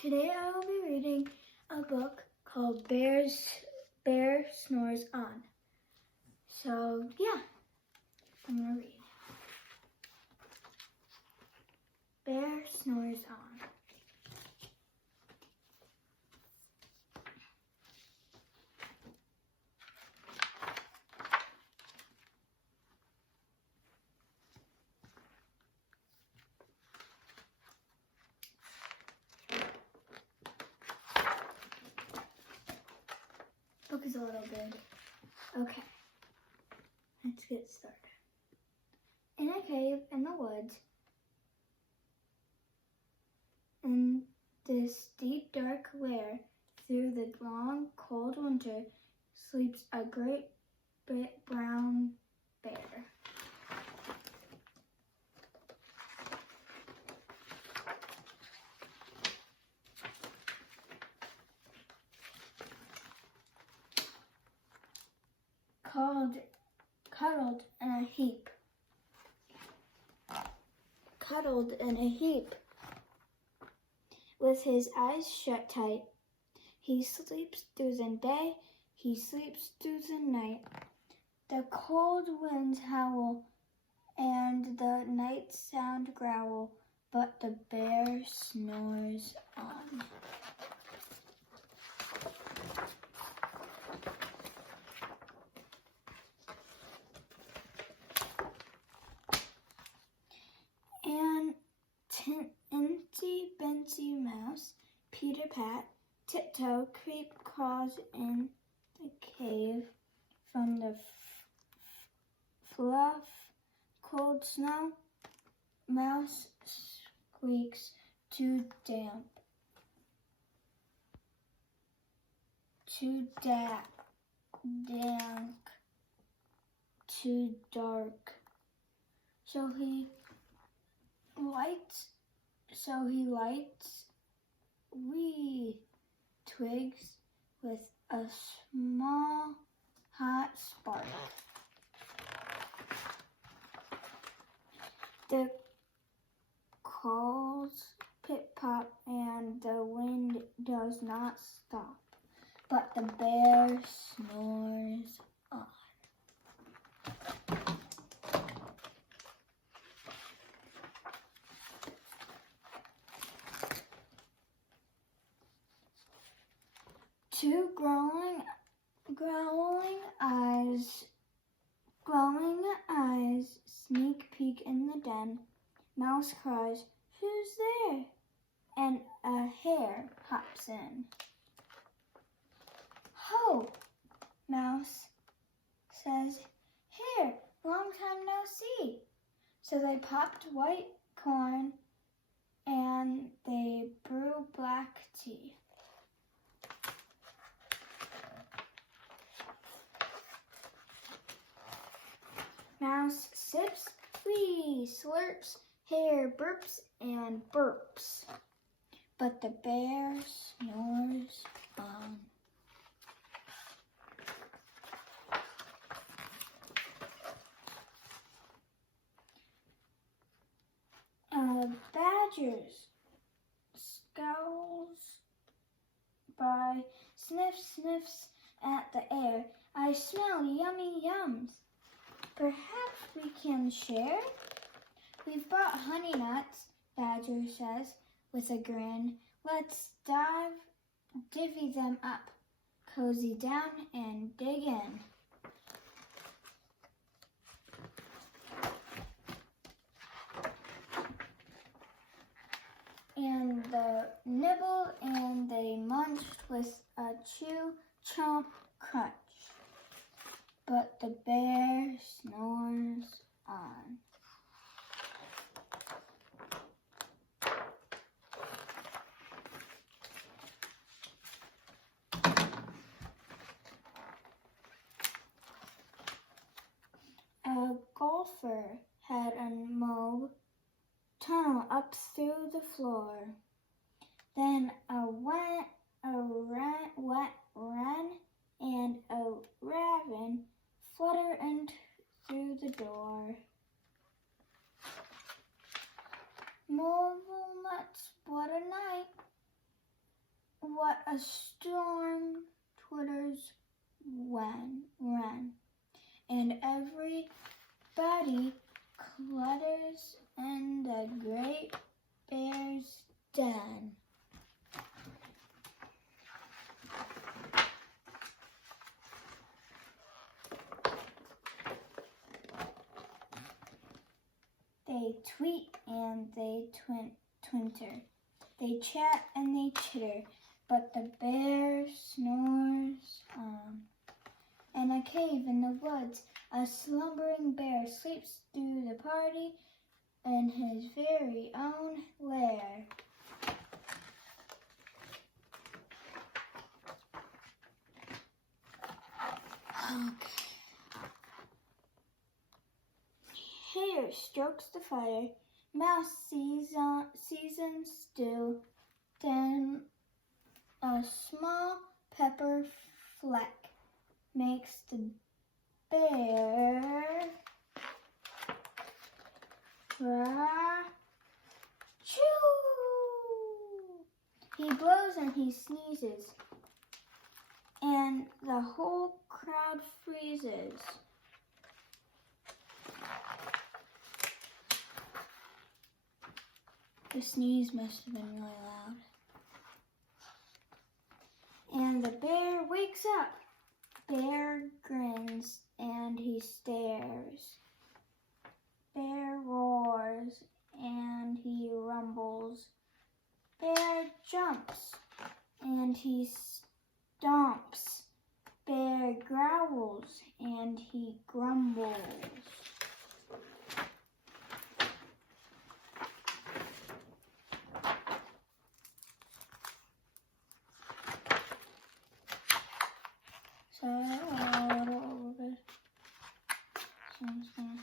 Today I will be reading a book called Bear Snores On. So yeah, I'm going to read. Bear Snores On. Book is a little big. Okay, let's get started. In a cave in the woods, in this deep dark lair, through the long cold winter, sleeps a great brown bear. Cuddled in a heap, with his eyes shut tight. He sleeps through the day, he sleeps through the night. The cold winds howl, and the night sound growl, but the bear snores on. And Incy Mouse, Peter Pat, Tiptoe, Creep crawls in the cave from the fluff cold snow. Mouse squeaks too damp, too too dark. So he lights wee twigs with a small hot spark. The calls pip-pop and the wind does not stop, but the bear snores on. Two glowing eyes sneak peek in the den. Mouse cries, "Who's there?" And a hare hops in. "Ho!" Mouse says, "Hare, long time no see." So they popped white corn and they brew black tea. Mouse sips, wee slurps, hare burps and burps, but the bear snores on. Badger scowls by, sniffs at the air. "I smell yummy yums. Perhaps we can share?" "We've brought honey nuts," Badger says with a grin. "Let's divvy them up, cozy down and dig in." And they nibbled and they munched with a chew, chomp, crunch. But the bear snores on. A golfer had a mob tunnel up through the floor. Then a wet wren and a raven flutter in through the door. "Marvel nuts, what a night!" what a storm twitters when, and everybody clutters in the great bear's den. They tweet and they twinter. They chat and they chitter, but the bear snores on. In a cave in the woods, a slumbering bear sleeps through the party in his very own lair. Okay. Hare strokes the fire, mouse seasons stew, then a small pepper fleck makes the bear cry. Choo! He blows and he sneezes, and the whole crowd freezes. The sneeze must have been really loud. And the bear wakes up. Bear grins and he stares. Bear roars and he rumbles. Bear jumps and he stomps. Bear growls and he grumbles. So a little bit. So I'm just gonna.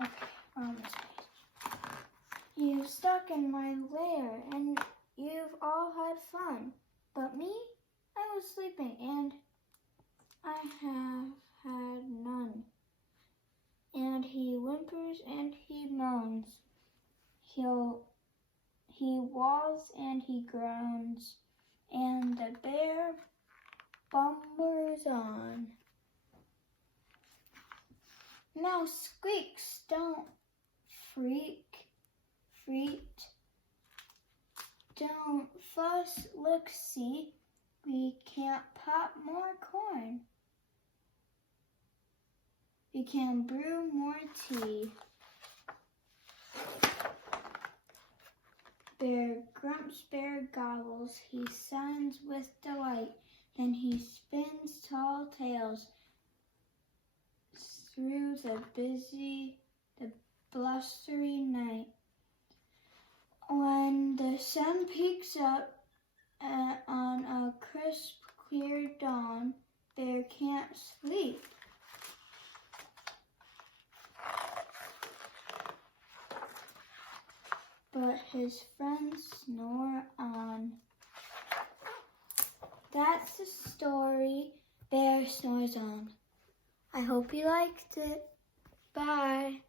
Okay, on this page. You've stuck in my lair and you've all had fun, but me, I was sleeping and I have had none. And he whimpers and he moans. He walls and he groans, and the bear bumbers on. Now squeaks, don't freak, don't fuss, look, see, we can't pop more corn. We can brew more tea. Bear grumps, bear gobbles, he signs with delight, then he spins tall tales through the blustery night. When the sun peeks up on a crisp, clear dawn, Bear can't sleep. But his friends snore on. That's the story, Bear Snores On. I hope you liked it. Bye.